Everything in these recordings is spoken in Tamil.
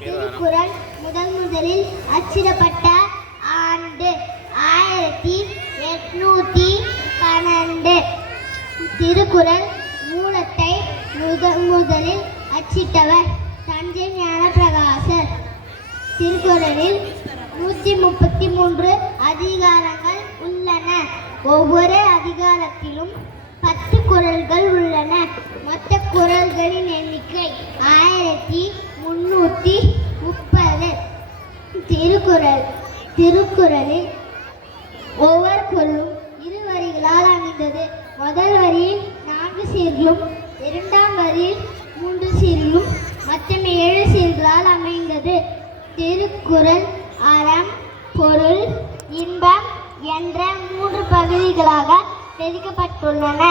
திருக்குறள் முதலில் அச்சிடப்பட்ட ஆண்டு 1812. திருக்குறள் மூலத்தை முதலில் அச்சிட்டவர் தஞ்சை ஞானப்பிரகாசர். திருக்குறளில் 133 அதிகாரங்கள் உள்ளன. ஒவ்வொரு அதிகாரத்திலும் 10 குறள்கள் உள்ளன. மொத்த குறள்களின் எண்ணிக்கை 1330. திருக்குறளில் ஒவ்வொரு குறளும் 2 வரிகளால் அமைந்தது. முதல் வரியில் 4 சீர்களும், இரண்டாம் வரியில் 3 சீர்களும், மொத்தம் 7 சீர்களால் அமைந்தது. திருக்குறள் அறம், பொருள், இன்பம் என்ற 3 பகுதிகளாக பிரிக்கப்பட்டுள்ளன.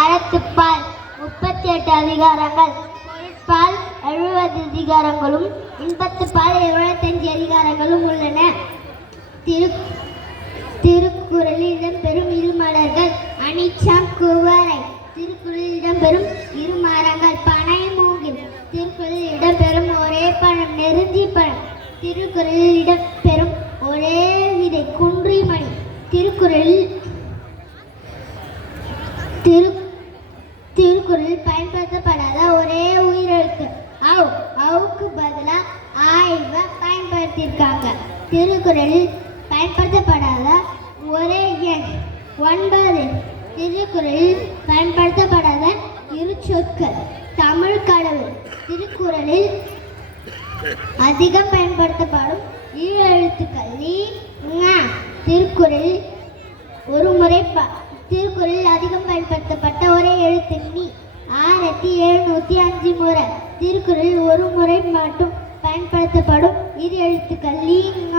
அறத்துப்பால் 38 அதிகாரங்கள், பொருட்பால் 70 அதிகாரங்களும், இன்பத்துப்பால் 75 அதிகாரங்களும் உள்ளன. திருக்குறளில் இடம்பெறும் 2 மலர்கள் அனிச்சம், குவளை. திருக்குறளில் இடம்பெறும் 2 மரங்கள் பனை, மூங்கில். திருக்குறளில் இடம்பெறும் ஒரே பழம் நெருஞ்சி பழம். திருக்குறளில் இடம்பெறும் ஒரே விதை குன்றிமணி. திருக்குறளில் பயன்படுத்தப்படாத ஒரே உயிரெழுத்து அவ். அவுக்கு பதிலாக ஆய்வை பயன்படுத்தியிருக்காங்க. திருக்குறளில் பயன்படுத்தப்படாத ஒரே எண் 9. திருக்குறளில் பயன்படுத்தப்படாத 2 சொற்கள் தமிழ் கடவுள். திருக்குறளில் அதிகம் பயன்படுத்தப்படும் 7 எழுத்துக்கள் லீ, ங. திருக்குறளில் திருக்குறளில் அதிகம் பயன்படுத்தப்பட்ட ஒரே எழுத்து நீ 6705 முறை. திருக்குறளில் ஒரு முறை மட்டும் பயன்படுத்தப்படும் 2 எழுத்துக்கள் லீ, ங.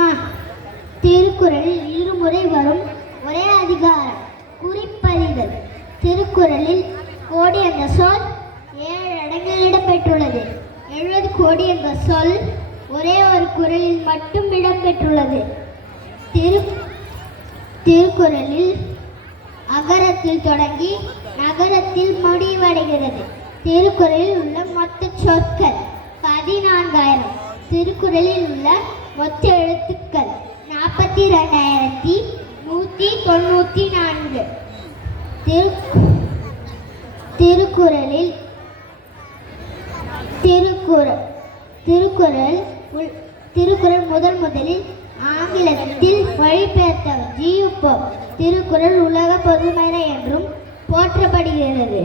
திருக்குறளில் 2 முறை வரும் ஒரே அதிகாரம் குறிப்பறிதல். திருக்குறளில் கோடி என்ற சொல் 7 இடங்களில் இடம்பெற்றுள்ளது. 70 கோடி என்ற சொல் ஒரே ஒரு குறளில் மட்டும் இடம்பெற்றுள்ளது. திருக்குறளில் அகரத்தில் தொடங்கி நகரத்தில் முடிவடைகிறது. திருக்குறளில் உள்ள மொத்த சொற்கள் 14,000. திருக்குறளில் உள்ள மொத்த எழுத்துக்கள் 42,194. திருக்குறள் முதலில் ஆங்கிலத்தில் மொழிபெயர்த்தவர் ஜி.யு.போ. திருக்குறள் உலக பொதுமறை என்றும் போற்றப்படுகிறது.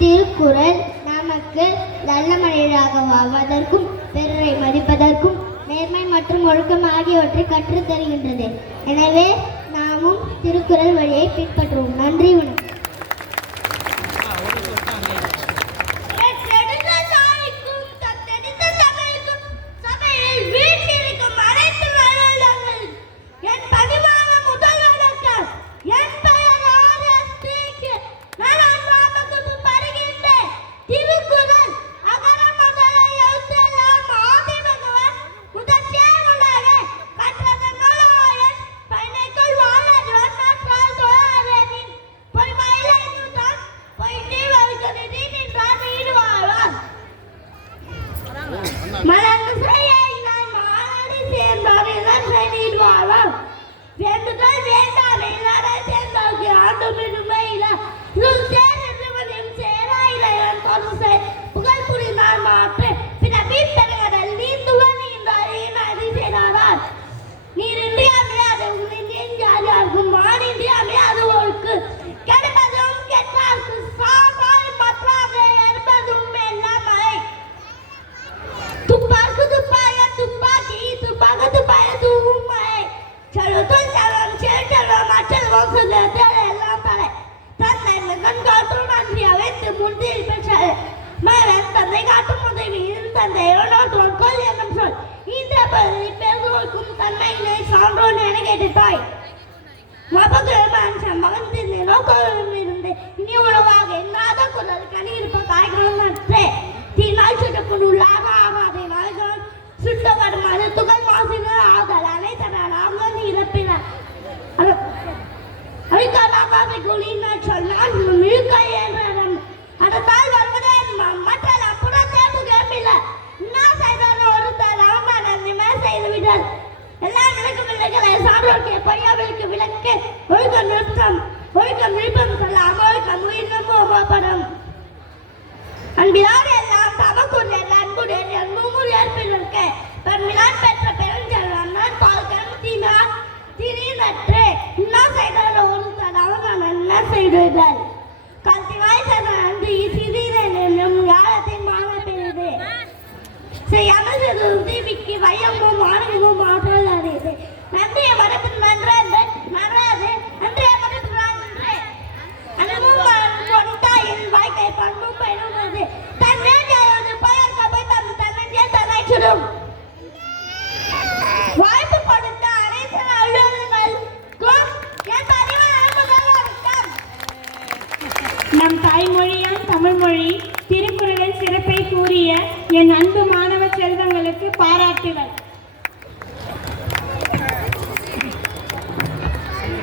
திருக்குறள் நமக்கு நல்ல மனிதராக வாழ்வதற்கும், பிறரை மதிப்பதற்கும், நேர்மை மற்றும் ஒழுக்கம் ஆகியவற்றை கற்றுத் தருகின்றது. எனவே நாமும் திருக்குறள் வழியை பின்பற்றுவோம். நன்றி, வணக்கம். சொன்னால் எனக்கு ஒழுக்கம் நிறுத்தம் ஒழுக்கம் விழுப்பம் சொல்லாம் ஒழுக்கம் இன்னும் மோகப்படும் அன்பிலார் எல்லாம் தமக்குரியல் அன்புடன் அன்புமுறை ஏற்பிற்கு பெருமிலான் பெற்ற பெருஞ்செல்வன் நான் பால்கரும் தீமா திடீர்னற்று என்ன செய்தால் ஒரு தடவை நான் என்ன செய்தீர்கள் கல்திவாய் செய்த நன்றி சிறிதெனும் யாழத்தின் மான பெறுது செய்யாமல் செய்து தீவிக்கு வையமும் ஆணவமும் ஆற்றல் அறியுது நன்றிய மரத்து நன்றாது நன்றாது நன்றிய மரத்து நன்று அன்பும் கொண்டாயின் வாய்க்கை பண்பும் பெறுவது தன்னே ஜாவது பலர் சபை தன் தன்னே தன்னை சுடும் வாய்ப்பு கொடுத்த அனைத்து அலுவலர்களுக்கும் என் அறிவான முதல் வணக்கம். நம் தாய்மொழியாம் தமிழ்மொழி திருக்குறளின் சிறப்பை கூறிய என் அன்பு மாணவ செல்வங்களுக்கு பாராட்டுகள்.